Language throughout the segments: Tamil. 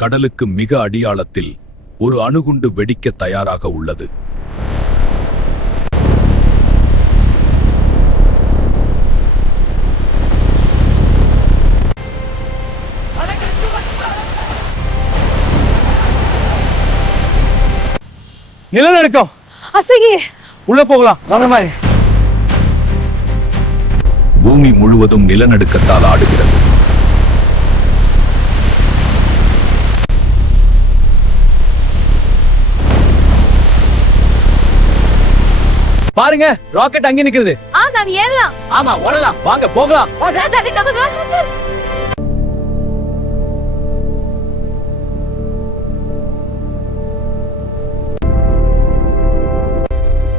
கடலுக்கு மிக அடியாழத்தில் ஒரு அணுகுண்டு வெடிக்க தயாராக உள்ளது. நிலநடுக்கம். அசகி உள்ள போகலாம். வாங்க மாதிரி. பூமி முழுவதும் நிலநடுக்கத்தால் ஆடுகிறது. பாருங்க, ராக்கெட் அங்கே நிக்குது. நாம் ஏறலாம். ஆமா, ஓடலாம். வாங்க போகலாம்.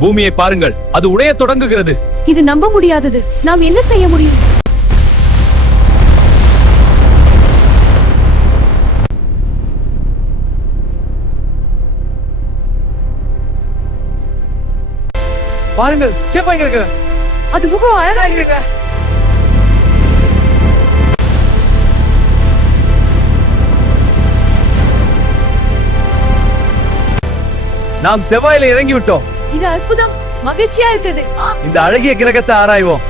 பூமியை பாருங்கள், அது உடைய தொடங்குகிறது. இது நம்ப முடியாதது. நாம் என்ன செய்ய முடியும்? பாருங்கள், சேப்பா இங்க இருக்கு. அது முகம் அழகா இருக்கு. நாம் செவ்வாயில இறங்கி விட்டோம். இது அற்புதம். மகிழ்ச்சியா இருக்குது. இந்த அழகிய கிரகத்தை ஆராய்வோம்.